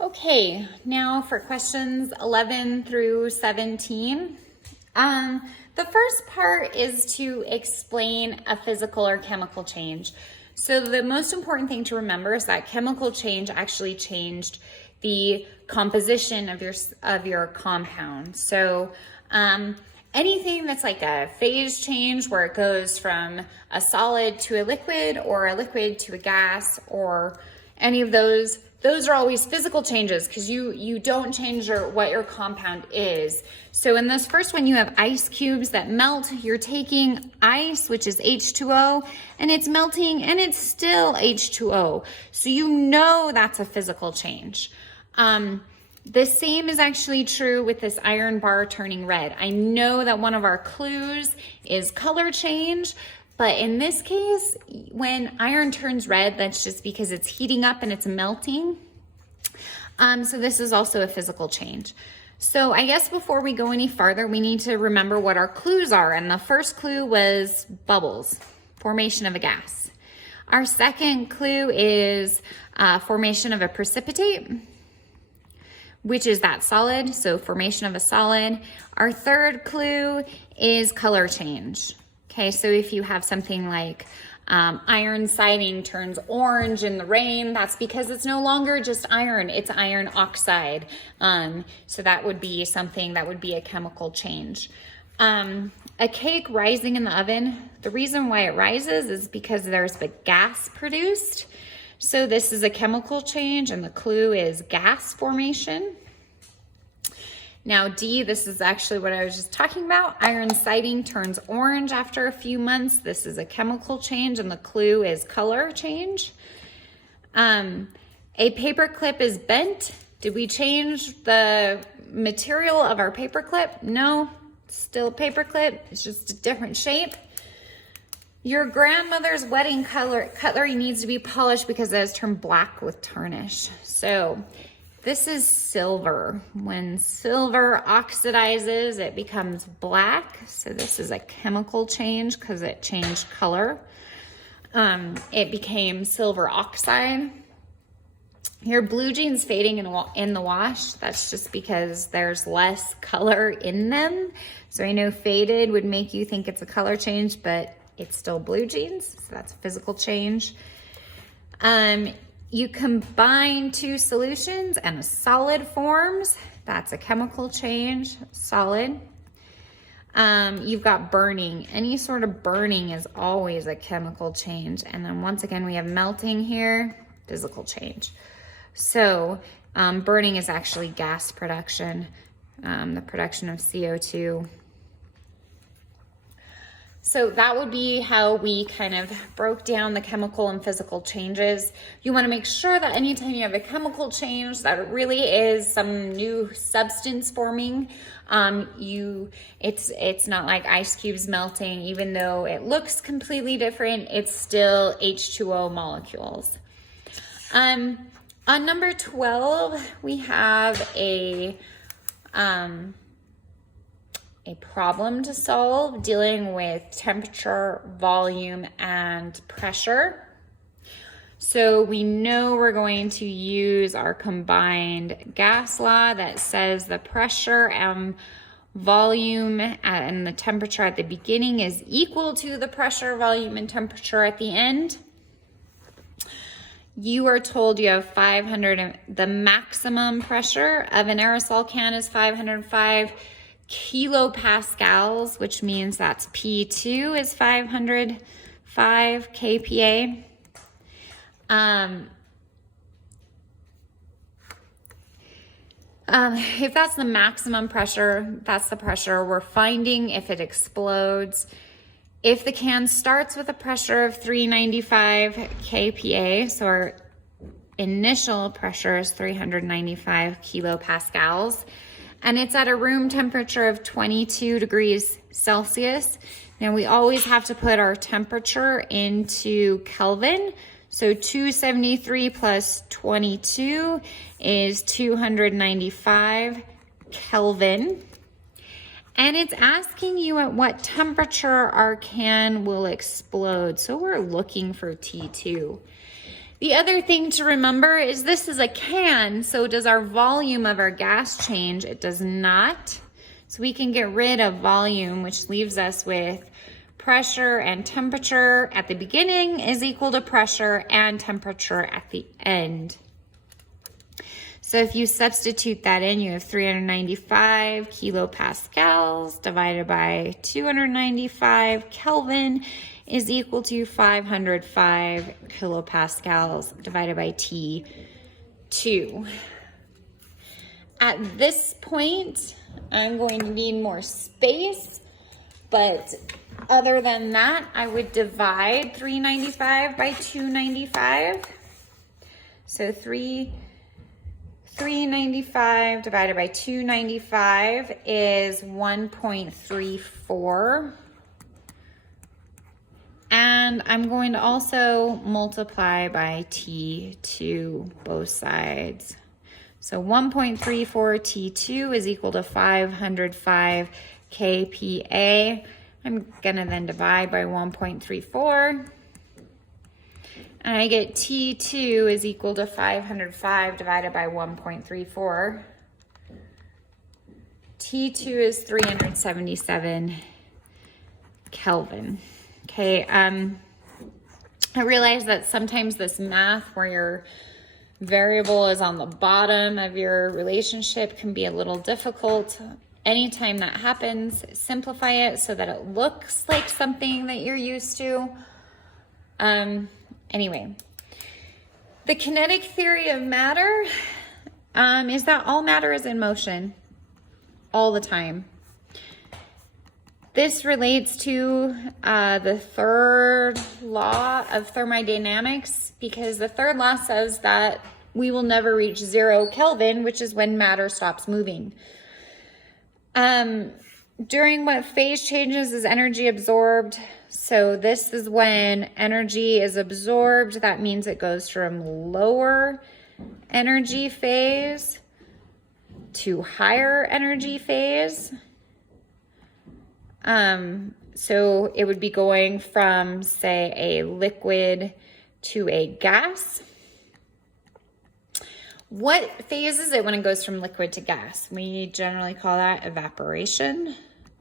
Okay, now for questions 11 through 17. The first part is to explain a physical or chemical change. So the most important thing to remember is that chemical change actually changed the composition of your compound. So anything that's like a phase change where it goes from a solid to a liquid or a liquid to a gas or any of those are always physical changes because you don't change what your compound is. So in this first one, you have ice cubes that melt. You're taking ice, which is H2O, and it's melting and it's still H2O. So you know that's a physical change. The same is actually true with this iron bar turning red. I know that one of our clues is color change, but in this case, when iron turns red, that's just because it's heating up and it's melting. So this is also a physical change. So I guess before we go any farther, we need to remember what our clues are. And the first clue was bubbles, formation of a gas. Our second clue is formation of a precipitate, which is that solid, so formation of a solid. Our third clue is color change. Okay, so if you have something like iron siding turns orange in the rain, that's because it's no longer just iron, it's iron oxide. So that would be something that would be a chemical change. A cake rising in the oven, the reason why it rises is because there's the gas produced. So this is a chemical change and the clue is gas formation. Now D, this is actually what I was just talking about. Iron siding turns orange after a few months. This is a chemical change and the clue is color change. A paper clip is bent. Did we change the material of our paper clip? No, still paper clip. It's just a different shape. Your grandmother's wedding cutlery needs to be polished because it has turned black with tarnish. So this is silver. When silver oxidizes, it becomes black. So this is a chemical change because it changed color. It became silver oxide. Your blue jeans fading in the wash, that's just because there's less color in them. So I know faded would make you think it's a color change, but it's still blue jeans, so that's a physical change. You combine two solutions and a solid forms. That's a chemical change, solid. You've got burning. Any sort of burning is always a chemical change. And then once again, we have melting here, physical change. So burning is actually gas production, the production of CO2. So that would be how we kind of broke down the chemical and physical changes. You want to make sure that anytime you have a chemical change, that it really is some new substance forming. It's not like ice cubes melting, even though it looks completely different, it's still H2O molecules. On number 12, we have a problem to solve dealing with temperature, volume, and pressure. So we know we're going to use our combined gas law that says the pressure and volume and the temperature at the beginning is equal to the pressure, volume, and temperature at the end. You are told you have 500, the maximum pressure of an aerosol can is 505 kilopascals, which means that's P2 is 505 kPa. If that's the maximum pressure, that's the pressure we're finding if it explodes. If the can starts with a pressure of 395 kPa, so our initial pressure is 395 kilopascals, and it's at a room temperature of 22 degrees Celsius. Now we always have to put our temperature into Kelvin. So 273 plus 22 is 295 Kelvin. And it's asking you at what temperature our can will explode. So we're looking for T2. The other thing to remember is this is a can, so does our volume of our gas change? It does not. So we can get rid of volume, which leaves us with pressure and temperature at the beginning is equal to pressure and temperature at the end. So if you substitute that in, you have 395 kilopascals divided by 295 Kelvin is equal to 505 kilopascals divided by T2. At this point, I'm going to need more space, but other than that, I would divide 395 by 295. So 395 divided by 295 is 1.34. And I'm going to also multiply by T2 both sides. So 1.34 T2 is equal to 505 kPa. I'm gonna then divide by 1.34. And I get T2 is equal to 505 divided by 1.34. T2 is 377 Kelvin. Okay, I realize that sometimes this math where your variable is on the bottom of your relationship can be a little difficult. Anytime that happens, simplify it so that it looks like something that you're used to. Anyway, the kinetic theory of matter is that all matter is in motion all the time. This relates to the third law of thermodynamics, because the third law says that we will never reach 0 Kelvin, which is when matter stops moving. During what phase changes is energy absorbed? So this is when energy is absorbed. That means it goes from lower energy phase to higher energy phase. So it would be going from, say, a liquid to a gas. What phase is it when it goes from liquid to gas? We generally call that evaporation.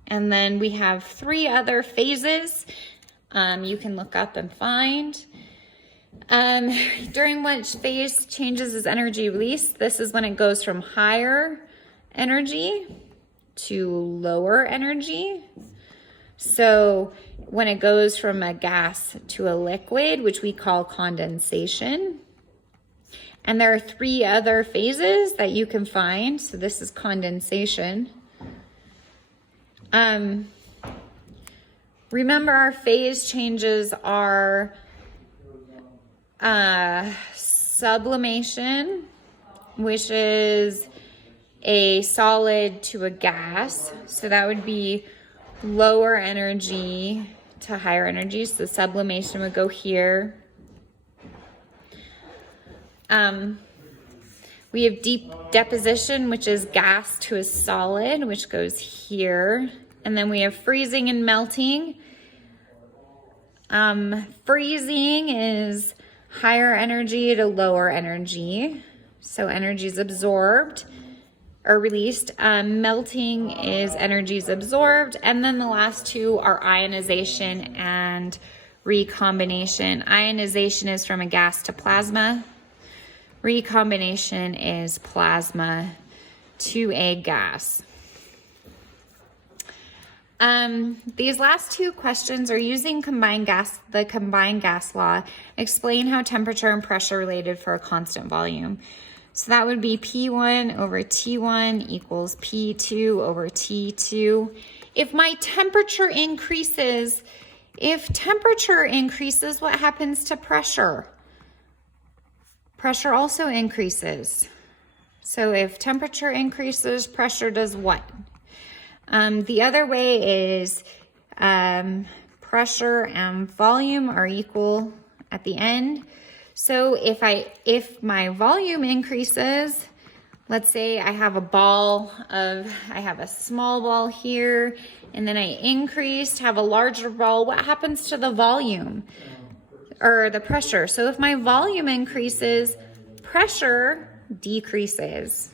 And then we have 3 other phases you can look up and find. During which phase changes is energy released. This is when it goes from higher energy to lower energy. So when it goes from a gas to a liquid, which we call condensation. And there are 3 other phases that you can find. So this is condensation. Remember, our phase changes are sublimation, which is a solid to a gas. So that would be lower energy to higher energy. So sublimation would go here. We have deep deposition, which is gas to a solid, which goes here. And then we have freezing and melting. Freezing is higher energy to lower energy. So energy is absorbed or released. Melting is energy is absorbed. And then the last 2 are ionization and recombination. Ionization is from a gas to plasma. Recombination is plasma to a gas. These last 2 questions are using the combined gas law. Explain how temperature and pressure related for a constant volume. So that would be P1 over T1 equals P2 over T2. If my temperature increases, what happens to pressure? Pressure also increases. So if temperature increases, pressure does what? The other way is pressure and volume are equal at the end. So if my volume increases, let's say I have a small ball here, and then I have a larger ball, what happens to the volume? or the pressure. So if my volume increases, pressure decreases.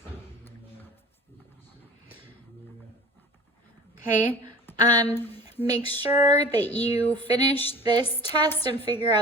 Okay, make sure that you finish this test and figure out